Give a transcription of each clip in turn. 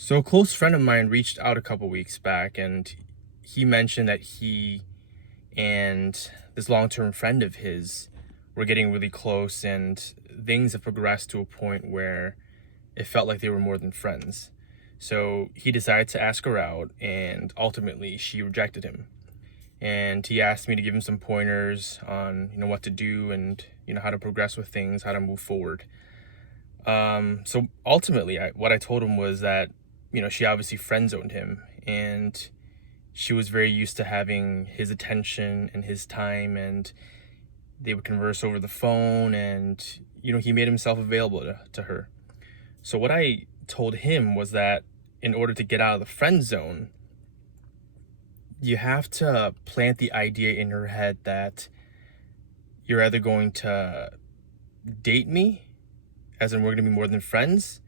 So a close friend of mine reached out a couple weeks back and he mentioned that he and this long-term friend of his were getting really close and things have progressed to a point where it felt like they were more than friends. So he decided to ask her out and ultimately she rejected him. And he asked me to give him some pointers on, what to do and, how to progress with things, how to move forward. So ultimately, what I told him was that, she obviously friend zoned him and she was very used to having his attention and his time, and they would converse over the phone and, he made himself available to her. So what I told him was that in order to get out of the friend zone, you have to plant the idea in her head that you're either going to date me, as in we're going to be more than friends,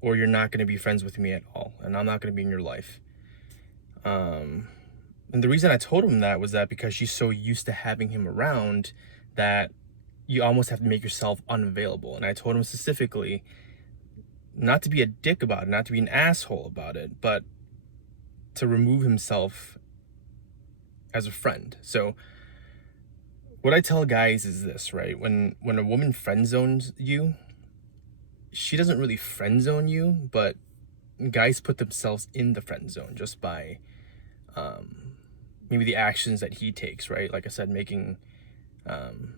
or you're not going to be friends with me at all, and I'm not going to be in your life. And the reason I told him that was that because she's so used to having him around that you almost have to make yourself unavailable. And I told him specifically not to be a dick about it, not to be an asshole about it, but to remove himself as a friend. So what I tell guys is this, right? When a woman friend zones you, she doesn't really friend zone you, but guys put themselves in the friend zone just by maybe the actions that he takes, right? Like I said, making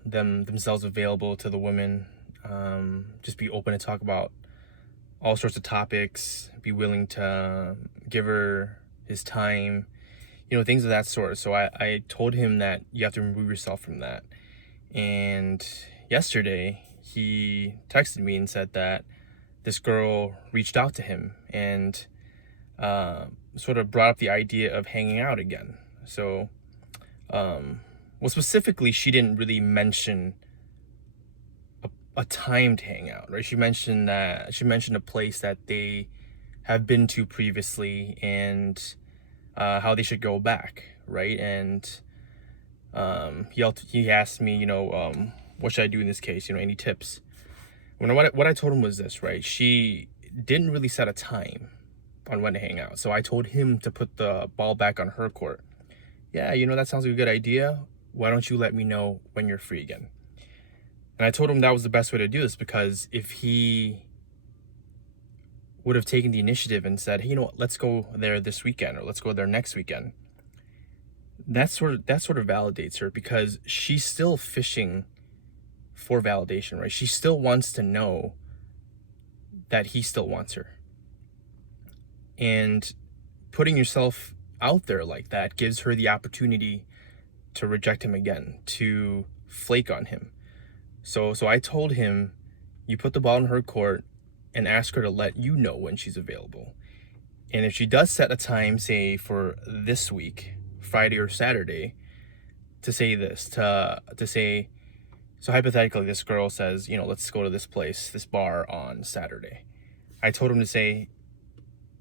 themselves available to the women, just be open to talk about all sorts of topics, be willing to give her his time, things of that sort. So I told him that you have to remove yourself from that. And yesterday he texted me and said that this girl reached out to him and sort of brought up the idea of hanging out again. So, well, specifically, she didn't really mention a time to hang out, right? She mentioned a place that they have been to previously and how they should go back, right? And he asked me, what should I do in this case? Any tips? What I told him was this, right? She didn't really set a time on when to hang out. So I told him to put the ball back on her court. Yeah, that sounds like a good idea. Why don't you let me know when you're free again? And I told him that was the best way to do this, because if he would have taken the initiative and said, hey, let's go there this weekend or let's go there next weekend, that sort of validates her, because she's still fishing for validation, right? She still wants to know that he still wants her. And putting yourself out there like that gives her the opportunity to reject him again, to flake on him. So I told him, you put the ball in her court and ask her to let you know when she's available. And if she does set a time, say for this week, Friday or Saturday, to say this, to say, so hypothetically, this girl says, let's go to this place, this bar on Saturday. I told him to say,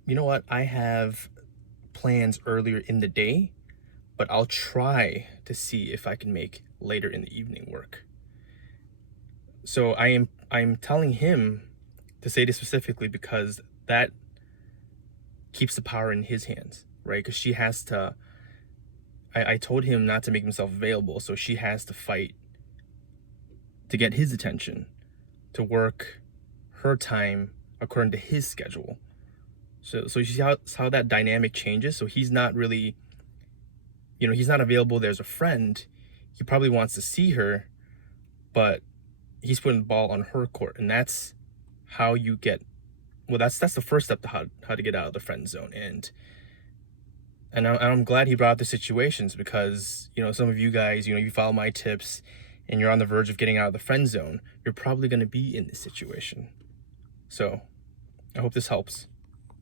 you know what, I have plans earlier in the day, but I'll try to see if I can make later in the evening work. So I'm telling him to say this specifically because that keeps the power in his hands, right? Because she has to, I told him not to make himself available, so she has to fight to get his attention, to work her time according to his schedule. So you see how that dynamic changes. So he's not really, he's not available there as a friend. He probably wants to see her, but he's putting the ball on her court. And that's how you get, well, that's the first step to how to get out of the friend zone. And I'm glad he brought up the situations, because, some of you guys, you follow my tips and you're on the verge of getting out of the friend zone. You're probably going to be in this situation. So I hope this helps.